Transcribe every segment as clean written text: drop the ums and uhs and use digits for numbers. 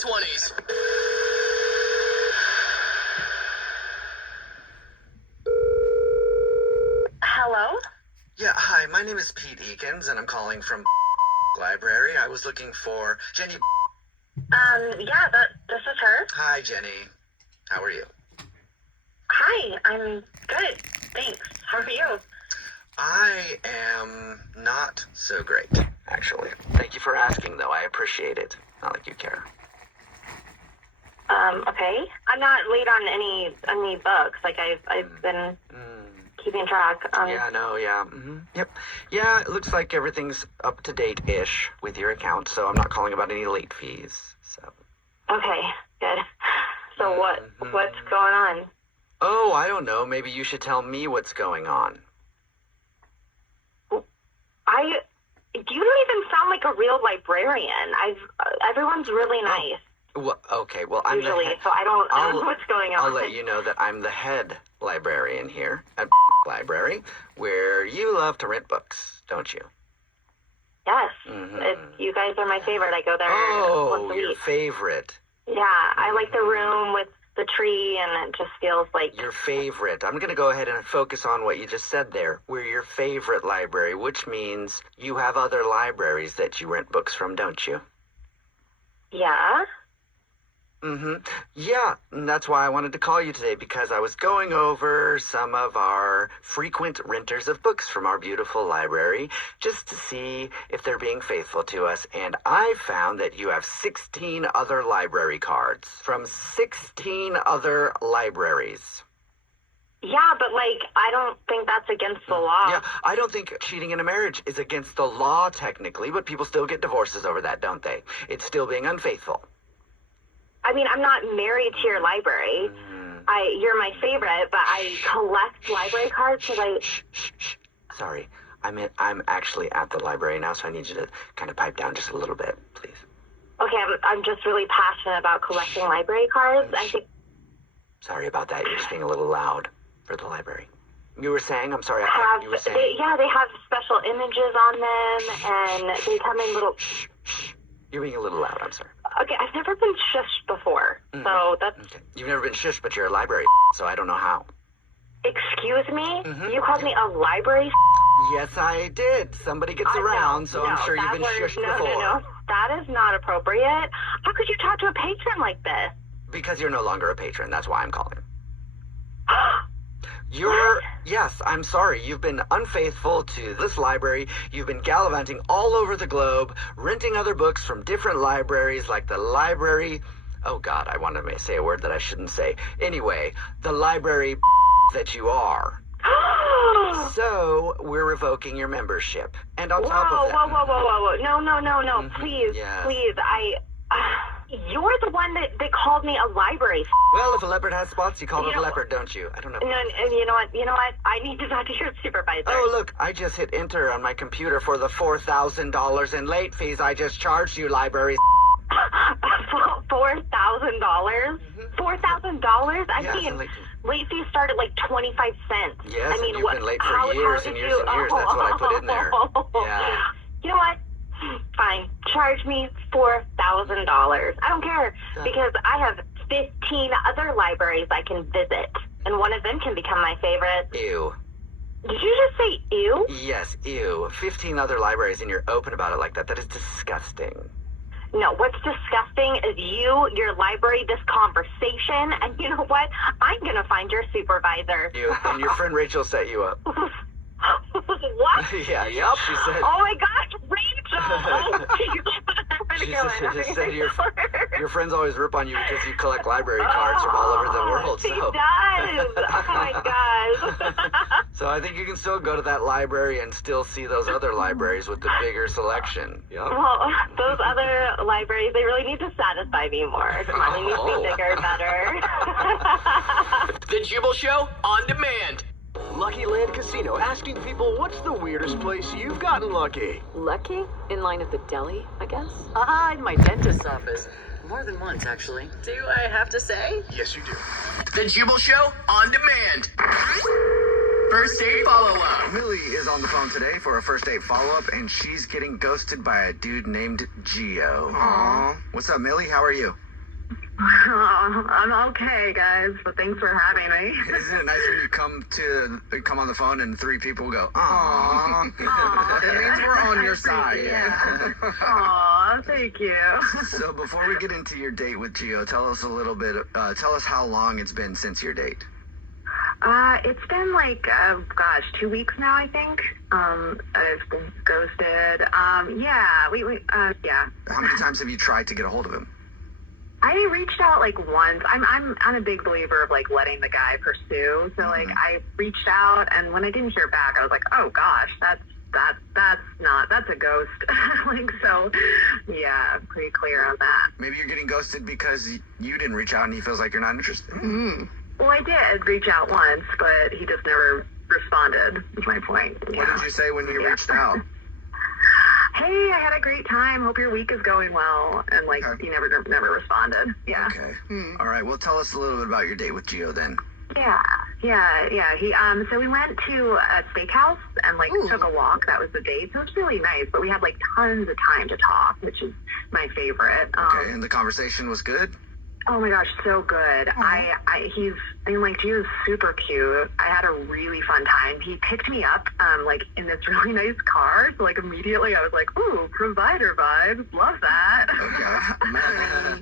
20s. Hello? Yeah, hi, my name is Pete Eakins, and I'm calling from library. I was looking for Jenny. Yeah, this is her. Hi, Jenny. How are you? Hi, I'm good. Thanks. How are you? I am not so great, actually. Thank you for asking, though. I appreciate it. Not like you care. Okay. I'm not late on any books. Like I've been keeping track. Yep. Yeah, it looks like everything's up to date-ish with your account, so I'm not calling about any late fees, so. Okay, good. So what's going on? Oh, I don't know. Maybe you should tell me what's going on. You don't even sound like a real librarian. Everyone's really nice. Well, okay, well, I'm usually, so I don't know what's going on. I'll let you know that I'm the head librarian here at library, where you love to rent books, don't you? Yes. You guys are my favorite. I go there once a week. Your favorite. Yeah, I like the room with the tree, and it just feels like... Your favorite. I'm going to go ahead and focus on what you just said there. We're your favorite library, which means you have other libraries that you rent books from, don't you? Yeah. Yeah, and that's why I wanted to call you today, because I was going over some of our frequent renters of books from our beautiful library, just to see if they're being faithful to us, and I found that you have 16 other library cards from 16 other libraries. Yeah, but, I don't think that's against the law. Yeah, I don't think cheating in a marriage is against the law, technically, but people still get divorces over that, don't they? It's still being unfaithful. I mean, I'm not married to your library. You're my favorite, but I collect library cards because Shh. Sorry. I'm actually at the library now, so I need you to kind of pipe down just a little bit, please. Okay, I'm just really passionate about collecting library cards. I think... Sorry about that. You're just being a little loud for the library. You were saying? I'm sorry. You were saying... They have special images on them, and they come in little... Shh. You're being a little loud. I'm sorry. Okay, I've never been shushed before, so that's... Okay. You've never been shushed, but you're a library, so I don't know how. Excuse me? You called me a library? Yes, I did. Somebody gets around, so I'm sure you've been shushed before. No. That is not appropriate. How could you talk to a patron like this? Because you're no longer a patron. That's why I'm calling. What? Yes, I'm sorry. You've been unfaithful to this library. You've been gallivanting all over the globe, renting other books from different libraries, like the library... Oh, God, I want to say a word that I shouldn't say. Anyway, the library that you are. So, we're revoking your membership. And on top of that... Whoa. No. Please. You're the one that called me a library. Well, if a leopard has spots, you call it a leopard, don't you? I don't know. No, you know what? I need to talk to your supervisor. Oh, look, I just hit enter on my computer for the $4,000 in late fees I just charged you, library. $4,000? $4,000? I mean, late fees start at 25 cents. Yes, I mean, you've been late for years and years and years. That's what I put in there. Yeah. You know what? Fine. Charge me $4,000. I don't care, because I have 15 other libraries I can visit, and one of them can become my favorite. Ew. Did you just say ew? Yes, ew. 15 other libraries, and you're open about it like that. That is disgusting. No, what's disgusting is your library, this conversation, and you know what? I'm going to find your supervisor. You and your friend Rachel set you up. What? Yeah, she said... Oh my gosh, Rachel! She just said your friends always rip on you because you collect library cards from all over the world. She does! Oh my gosh. So I think you can still go to that library and still see those other libraries with the bigger selection. Yep. Well, those other libraries, they really need to satisfy me more. Come on, they need to be bigger, better. The Jubal Show on demand. Lucky Land Casino asking people, what's the weirdest place you've gotten lucky? Lucky? In line at the deli, I guess? In my dentist's office. More than once, actually. Do I have to say? Yes, you do. The Jubal Show on demand. First date follow-up. Millie is on the phone today for a first date follow-up, and she's getting ghosted by a dude named Gio. Aww. What's up, Millie? How are you? I'm okay, guys, but thanks for having me. Isn't it nice when you come on the phone and three people go, "Aww." Aw, It means we're on your side. Yeah. Aw, thank you. So before we get into your date with Gio, tell us a little bit. Tell us how long it's been since your date. It's been like, 2 weeks now, I think. I've been ghosted. Yeah. How many times have you tried to get a hold of him? I reached out like once. I'm a big believer of like letting the guy pursue. So like I reached out, and when I didn't hear back, I was like, oh gosh, that's a ghost. Like, so yeah, I'm pretty clear on that. Maybe you're getting ghosted because you didn't reach out and he feels like you're not interested. Well, I did reach out once, but he just never responded. Is my point. What did you say when you reached out? Hey, I had a great time. Hope your week is going well. And like, Okay. he never responded. Yeah. Okay. All right. Well, tell us a little bit about your date with Gio then. Yeah. He so we went to a steakhouse and like took a walk. That was the date. So it was really nice. But we had like tons of time to talk, which is my favorite. Okay. And the conversation was good. Oh my gosh, so good. Gio's super cute. I had a really fun time. He picked me up, like in this really nice car. So like immediately I was like, ooh, provider vibes. Love that.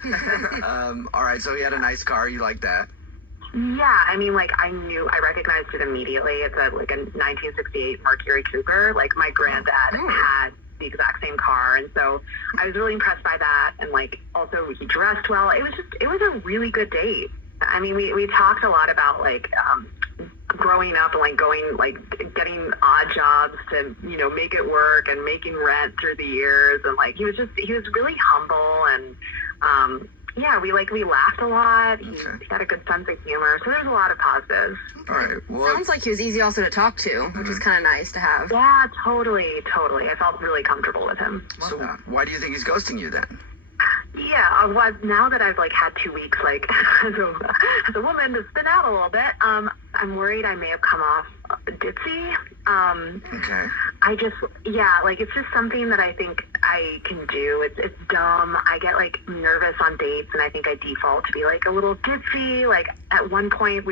Okay. All right. So he had a nice car. You like that? Yeah, I mean, like, I recognized it immediately. It's like a 1968 Mercury Cougar. Like, my granddad had the exact same car, and so I was really impressed by that. And like, also he dressed well. It was a really good date. I mean, we talked a lot about like growing up and like getting odd jobs to make it work and making rent through the years. And like he was really humble and we laughed a lot. He had a good sense of humor. So there's a lot of positives. All right. Well, Sounds like he was easy also to talk to, which is kind of nice to have. Yeah, totally. I felt really comfortable with him. so why do you think he's ghosting you then? Yeah, well, now that I've like had 2 weeks, like as a woman to spin out a little bit, I'm worried I may have come off ditzy. Okay. It's just something that I think I can do. It's dumb. I get like nervous on dates, and I think I default to be like a little ditzy. Like at one point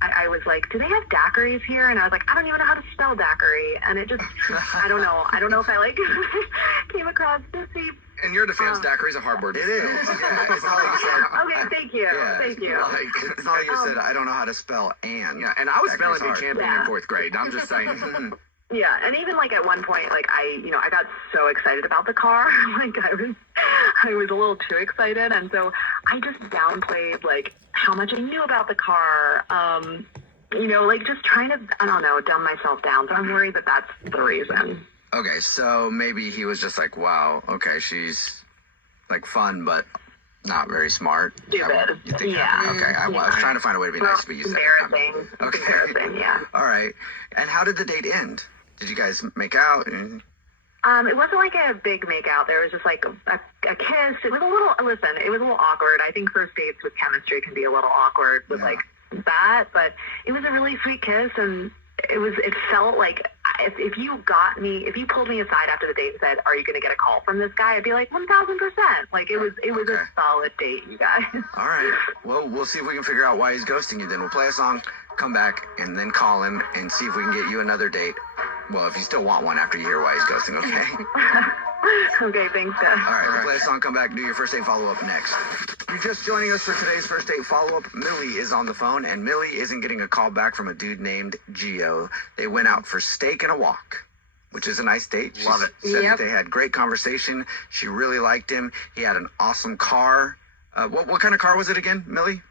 I was like, do they have daiquiris here? And I was like, I don't even know how to spell daiquiri. And it just, I don't know if I like came across ditzy. In your defense, daiquiri's a hard word. It is. Yeah. It's not like you said. Okay, thank you. Yeah, Thank you. It's not like you said, I don't know how to spell and. Yeah, and I was spelling Daiquiri's bee hard. champion in 4th grade. I'm just saying. Yeah, and even like at one point, like I got so excited about the car, like I was a little too excited, and so I just downplayed like how much I knew about the car. Like just trying to, I don't know, dumb myself down. So I'm worried that that's the reason. Okay, so maybe he was just like, wow, okay, she's like fun, but not very smart. Stupid. You think Yeah. Okay, I was trying to find a way to be nice, but you said Embarrassing. Okay. Embarrassing, yeah. All right. And how did the date end? Did you guys make out? It wasn't like a big makeout. There was just like a kiss. It was a little awkward. I think first dates with chemistry can be a little awkward with like that, but it was a really sweet kiss, and it felt like if you pulled me aside after the date and said, are you going to get a call from this guy? I'd be like 1,000%. Like it was a solid date, you guys. All right. Well, we'll see if we can figure out why he's ghosting you then. We'll play a song, come back, and then call him and see if we can get you another date. Well, if you still want one after you hear why he's ghosting, okay? Okay, thanks, guys. All right, we'll play a song, come back, do your first date follow-up next. You're just joining us for today's first date follow-up. Millie is on the phone, and Millie isn't getting a call back from a dude named Gio. They went out for steak and a walk, which is a nice date. Love it. Said that they had great conversation. She really liked him. He had an awesome car. What kind of car was it again, Millie?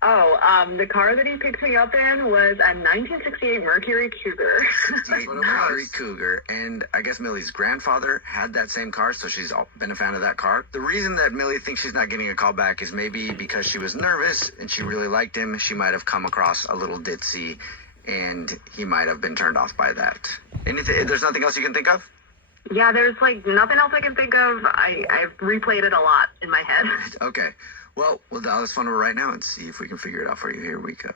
The car that he picked me up in was a 1968 Mercury Cougar. Mercury Cougar, and I guess Millie's grandfather had that same car, so she's been a fan of that car. The reason that Millie thinks she's not getting a call back is maybe because she was nervous and she really liked him. She might have come across a little ditzy, and he might have been turned off by that. There's nothing else you can think of? Yeah, there's like nothing else I can think of. I've replayed it a lot in my head. Okay. Well, we'll dial this phone number right now and see if we can figure it out for you. Here we go.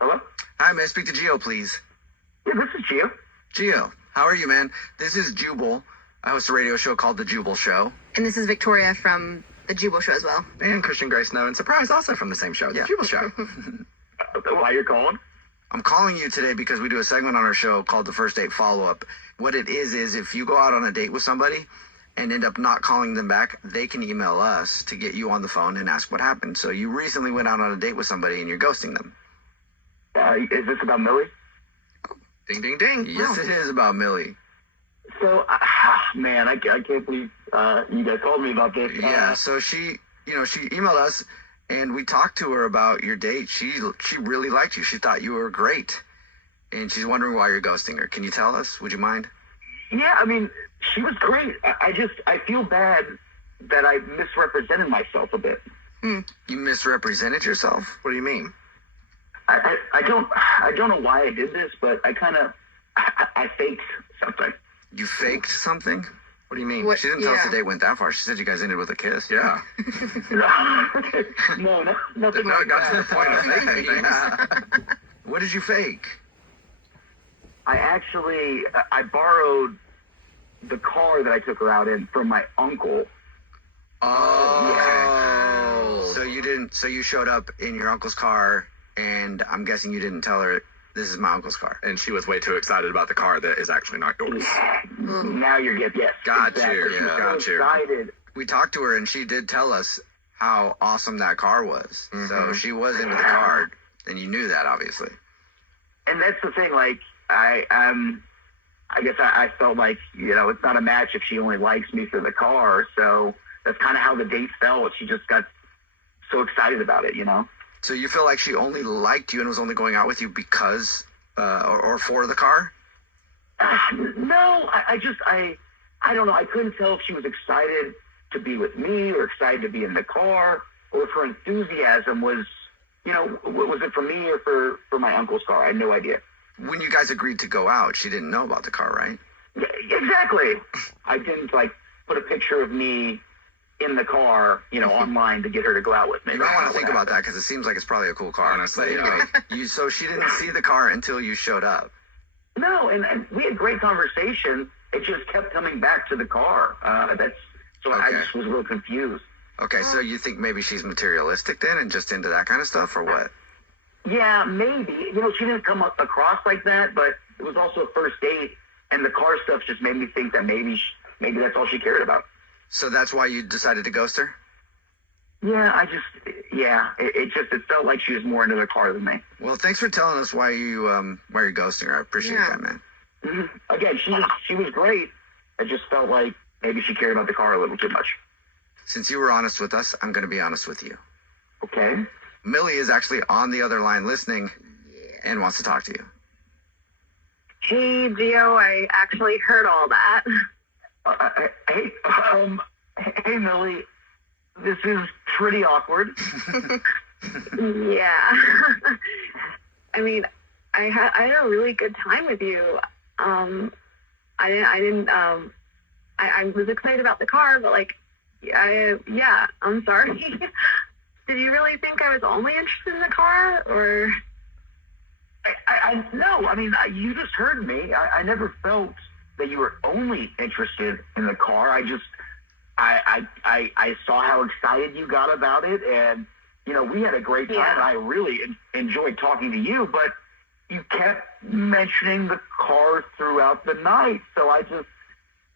Hello? Hi, may I speak to Gio, please? Yeah, this is Gio. Gio, how are you, man? This is Jubal. I host a radio show called The Jubal Show. And this is Victoria from the Jubal Show as well. And Christian Grace Snow, and surprise, also from the same show, The Jubal Show. Why you're calling? I'm calling you today because we do a segment on our show called the First Date Follow-Up. What it is if you go out on a date with somebody and end up not calling them back, they can email us to get you on the phone and ask what happened. So you recently went out on a date with somebody and you're ghosting them. Is this about Millie? Ding, ding, ding. Yes, it is about Millie. So, man, I can't believe you guys called me about this. Yeah, so she emailed us, and we talked to her about your date. She really liked you. She thought you were great, and she's wondering why you're ghosting her. Can you tell us? Would you mind? Yeah, I mean, she was great. I feel bad that I misrepresented myself a bit. You misrepresented yourself? What do you mean? I don't know why I did this, but I faked something. You faked something? What do you mean? What- She didn't tell us yeah. the date went that far. She said you guys ended with a kiss. Yeah. No, nothing No, like it got that. to the point of faking things. Yeah. What did you fake? I borrowed the car that I took her out in from my uncle. Oh. Okay. So you showed up in your uncle's car, and I'm guessing you didn't tell her this is my uncle's car. And she was way too excited about the car that is actually not yours. Now you're yes. Got exactly. you, She was yeah. so Got you. excited. We talked to her, and she did tell us how awesome that car was. So she was into the car, and you knew that, obviously. And that's the thing. Like I guess I felt like it's not a match if she only likes me for the car. So that's kind of how the date felt. She just got so excited about it. So you feel like she only liked you and was only going out with you because, or for the car? No, I don't know. I couldn't tell if she was excited to be with me or excited to be in the car, or if her enthusiasm was, was it for me or for my uncle's car? I had no idea. When you guys agreed to go out, she didn't know about the car, right? Yeah, exactly. I didn't put a picture of me in the car, online to get her to go out with me. You might want to think about that because it seems like it's probably a cool car. Honestly, But anyway, so she didn't see the car until you showed up. No, and we had great conversation. It just kept coming back to the car. I Okay. just was real confused. Okay, so you think maybe she's materialistic then and just into that kind of stuff, or what? Yeah, maybe. She didn't come across like that, but it was also a first date, and the car stuff just made me think that maybe that's all she cared about. So that's why you decided to ghost her? Yeah, it felt like she was more into the car than me. Well, thanks for telling us why you're ghosting her. I appreciate that, man. Again, she was great. I just felt like maybe she cared about the car a little too much. Since you were honest with us, I'm going to be honest with you. Okay. Millie is actually on the other line listening and wants to talk to you. Hey, Gio, I actually heard all that. Hey, Millie. This is pretty awkward. Yeah. I mean, I had a really good time with you. I was excited about the car, but I'm sorry. Did you really think I was only interested in the car, or? No, I mean, you just heard me. I never felt that you were only interested in the car. I saw how excited you got about it, and, we had a great time, and I really enjoyed talking to you, but you kept mentioning the car throughout the night, so I just,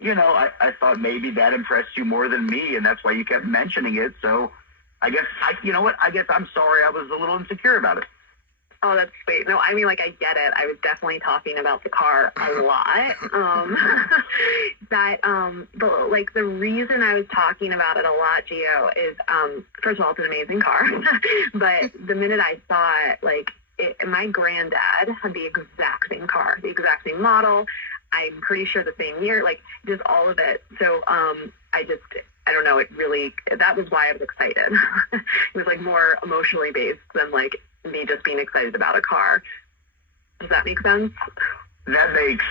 I thought maybe that impressed you more than me, and that's why you kept mentioning it, so I guess, I guess I'm sorry I was a little insecure about it. Oh, that's sweet. No, I mean, I get it. I was definitely talking about the car a lot. But the reason I was talking about it a lot, Gio, is, first of all, it's an amazing car. But the minute I saw it, my granddad had the exact same car, the exact same model. I'm pretty sure the same year, just all of it. So, I don't know, that was why I was excited. It was more emotionally based than me just being excited about a car. Does that make sense? That makes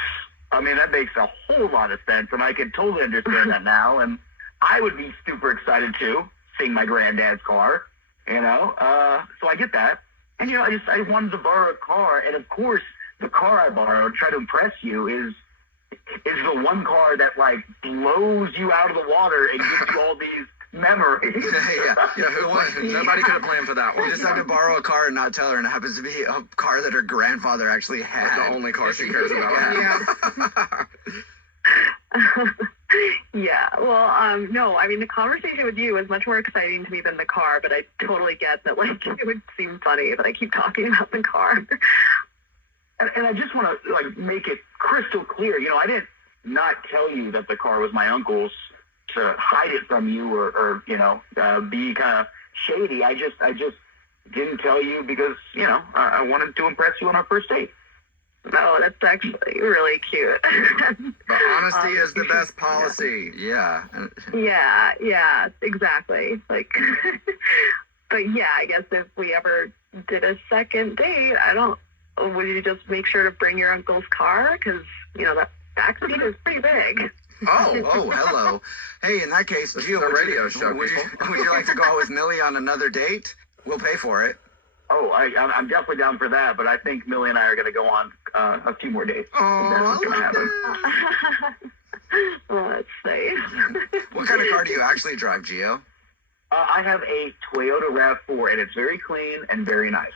a whole lot of sense, and I can totally understand that now, and I would be super excited too, seeing my granddad's car, so I get that. And, you know, I wanted to borrow a car. And, of course, the car I borrowed, try to impress you, is the one car that, like, blows you out of the water and gives you all these memories. Nobody could have planned for that one. We just had to borrow a car and not tell her, and it happens to be a car that her grandfather actually had. The only car she cares about. Yeah. Well, no, I mean, the conversation with you was much more exciting to me than the car, but I totally get that, like, it would seem funny that I keep talking about the car. And I just want to, like, make it crystal clear. You know, I didn't not tell you that the car was my uncle's to hide it from you or you know, be kind of shady. I just didn't tell you because, you know, I wanted to impress you on our first date. No, that's actually really cute. But honesty is the best policy. Yeah. Yeah, exactly. Like, but yeah, I guess if we ever did a second date, would you just make sure to bring your uncle's car? Because, you know, that backseat is pretty big. Oh, hello. Hey, in that case, This Gio, is a radio show, would people. you like to go out with Millie on another date? We'll pay for it. Oh, I'm definitely down for that, but I think Millie and I are going to go on a few more dates. Oh, That's what's going to happen. Well, that's safe. What kind of car do you actually drive, Gio? I have a Toyota RAV4, and it's very clean and very nice.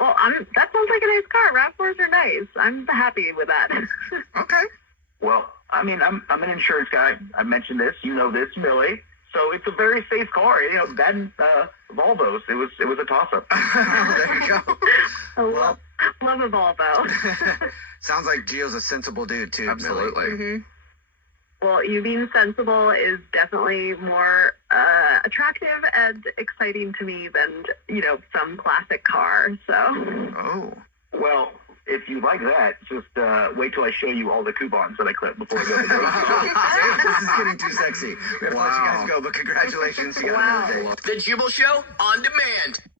Well, that sounds like a nice car. RAV4s are nice. I'm happy with that. Okay. Well, I mean, I'm an insurance guy. I mentioned this. You know this, Millie. So it's a very safe car. You know, that and Volvos. It was a toss-up. There you go. Love a Volvo. Sounds like Gio's a sensible dude, too, Absolutely. Millie. Mm-hmm. Well, you being sensible is definitely more attractive and exciting to me than, you know, some classic car. So. Oh. Well, if you like that, just wait till I show you all the coupons that I clip before I go to the This is getting too sexy. We have to let you guys go, but congratulations. You got another date. The Jubal Show on demand.